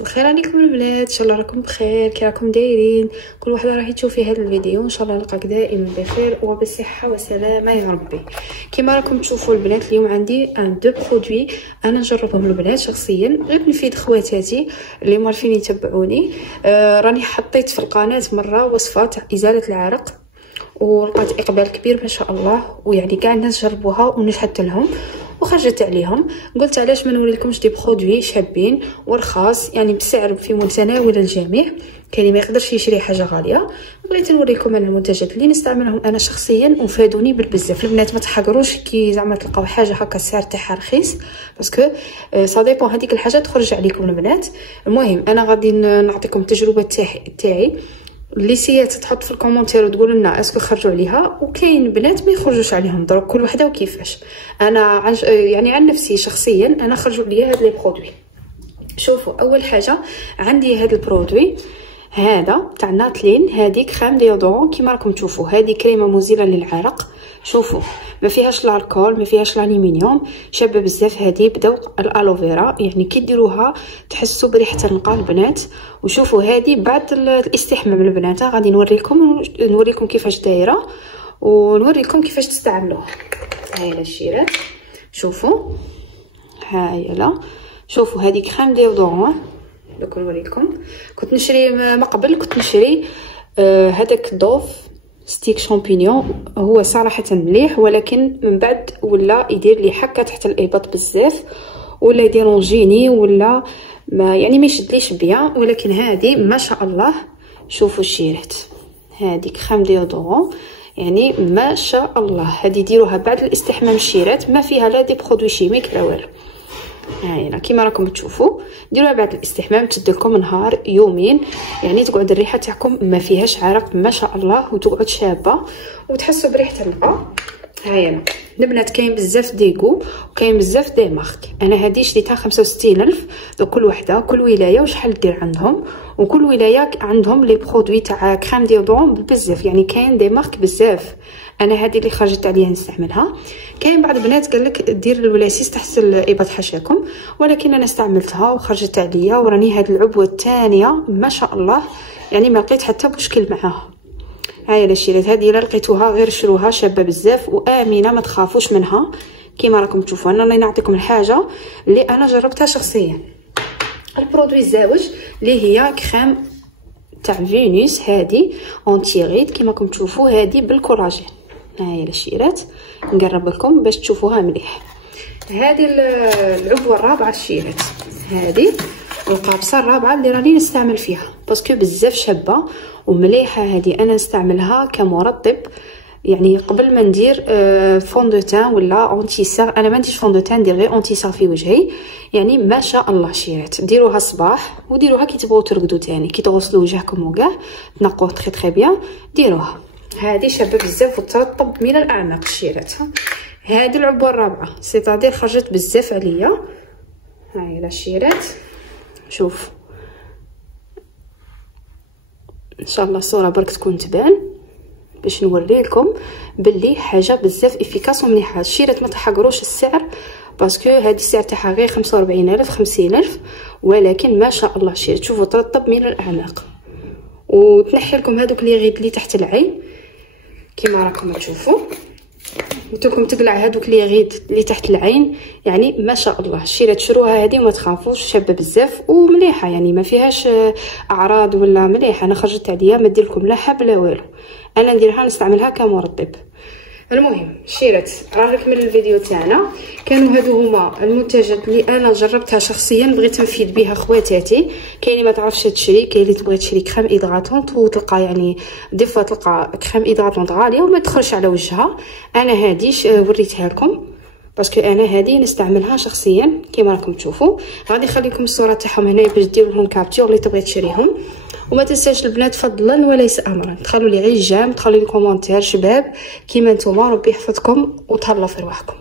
الخير عليكم البنات، ان شاء الله راكم بخير. كي راكم دايرين؟ كل وحده راهي تشوفي هذا الفيديو ان شاء الله نلقاك دائما بخير وبصحه وسلامه يا ربي. كما راكم تشوفوا البنات، اليوم عندي دو برودوي انا نجربهم البنات شخصيا، غير نفيد خواتاتي اللي مارفين يتبعوني. راني حطيت في القناه مره وصفات ازاله العرق ولقات اقبال كبير ما شاء الله، ويعني كاع الناس جربوها ونجحت لهم وخرجت عليهم. قلت علاش ما نوريلكمش دي برودوي شابين ورخاص، يعني بسعر في متناول الجميع، كاين ما يقدرش يشري حاجه غاليه. بغيت نوريكم انا المنتجات اللي نستعملهم انا شخصيا وفادوني بالبزاف. البنات ما تحقروش كي زعما تلقاو حاجه هكا السعر تاعها رخيص، باسكو سا ديبون هذيك الحاجه تخرج عليكم البنات. المهم انا غادي نعطيكم التجربه تاعي اللي سيات تحط في الكومونتير وتقول لنا اسكو خرجوا عليها، وكاين بنات ما يخرجوش عليهم، دروك كل وحده وكيفاش. انا يعني عن نفسي شخصيا انا خرجوا ليا هاد لي برودوي. شوفوا اول حاجه عندي هاد البرودوي هذا تاع ناتلين، هذه كريم ديودورون كيما راكم تشوفوا، هذه كريمه مزيله للعرق. شوفوا ما فيهاش الكحول ما فيهاش الالومنيوم، شابه بزاف هذه بذوق الالوفيرا، يعني كي ديروها تحسوا بريحه النقاء البنات. وشوفوا هذه بعد الاستحمام البنات غادي نوريكم كيفاش دايره ونوريكم كيفاش تستعملوها. هاي الشيرات شوفوا، هاي لا شوفوا هذه كريم ديودورون. دوك نوريكم، كنت نشري ما قبل كنت نشري هذاك دوف ستيك شامبينيون، هو صراحه مليح، ولكن من بعد ولا يدير لي حكه تحت الابط بزاف، ولا يديرونجيني، ولا ما يعني ما يشدليش بيا. ولكن هذه ما شاء الله شوفوا الشيرات، هذه كريم ديودورون يعني ما شاء الله. هذه ديروها بعد الاستحمام الشيرات، ما فيها لا دي برودوي شيميك لا والو. هايلا كيما راكم تشوفوا ديروها بعد الاستحمام، تدلكم نهار يومين، يعني تقعد الريحه تاعكم ما فيهاش عرق ما شاء الله، وتقعد شابه وتحسوا بريحه النقاء. هايلا البنات كاين بزاف ديغو وكاين بزاف دي مارك. انا هذه شريتها 65,000. دونك كل وحده كل ولايه وشحال دير عندهم، وكل ولايه عندهم لي برودوي تاع كريم ديودورون بزاف، يعني كاين دي مارك بزاف. انا هذه اللي خرجت عليها نستعملها. كاين بعض البنات قال لك دير الولاسيس تحت الابط حاشاكم، ولكن انا استعملتها وخرجت عليا، وراني هذه العبوه الثانيه ما شاء الله يعني ما لقيت حتى مشكل معاها. هاي الشيرات هذه الا لقيتوها غير شروها، شابه بزاف وامنه ما تخافوش منها. كيما راكم تشوفوا انا راني نعطيكم الحاجه اللي انا جربتها شخصيا. البرودوي الزاوج اللي هي كريم تاع فينوس، هذه اونتي ريد كيما راكم تشوفوا، هذه بالكولاجين. هاي الشيرات نقرب لكم باش تشوفوها مليح. هذه العبوه الرابعه الشيرات، هذه القابصه الرابعه اللي راني نستعمل فيها، باسكو بزاف شابه ومليحه. هذه انا نستعملها كمرطب، يعني قبل ما ندير فون دو تان ولا اونتي سار. انا ما نديرش فون دو تان، ندير غير اونتي سار في وجهي. يعني ما شاء الله شيرات ديروها الصباح وديروها كي تبغوا ترقدوا تاني، كي تغسلوا وجهكم وكاع تنقوه تري بيان ديروها. هذه شابه بزاف وترطب من الاعماق الشيرات. هذه العبوه الرابعه سيتادير خرجت بزاف عليا. هاي الشيرات شوف ان شاء الله الصوره برك تكون تبان باش نوري لكم باللي حاجه بزاف افيكاس ومليحه. الشيرات ما تحقروش السعر، باسكو هذه السعر تاعها غير 45,000 50,000، ولكن ما شاء الله الشيرات شوفوا ترطب من الاعماق وتنحي لكم هذوك لي غيد اللي تحت العين كيما راكم تشوفوا، وتكم تقلع هذوك لي غيد اللي تحت العين. يعني ما شاء الله الشيرات شروها هذه وما تخافوش، شابه بزاف ومليحه، يعني ما فيهاش اعراض ولا مليحه. انا خرجت عليها ما دير لكم لا حب لا والو، انا نديرها نستعملها كمرطب. المهم الشيرات راه نكمل الفيديو تاعنا. كانوا هادو هما المنتجات اللي انا جربتها شخصيا، بغيت نفيد بها خواتاتي. كاين اللي ما تعرفش تشري، كاين اللي تبغي تشري كريم ايدغاتونط وتلقى يعني ديفا تلقى كريم ايدغاتونط غاليه وما تدخلش على وجهها. انا هذه وريتها لكم باسكو انا هذه نستعملها شخصيا كيما راكم تشوفوا. غادي نخليكم الصوره تاعهم هنا باش ديروا لهم كابتور اللي تبغي تشريهم. وما تنساش البنات فضلا وليس امرا تخلوا لي غير جيم، تخلوا لي كومونتير شباب كيما نتوما. ربي يحفظكم وتهلاو في رواحكم.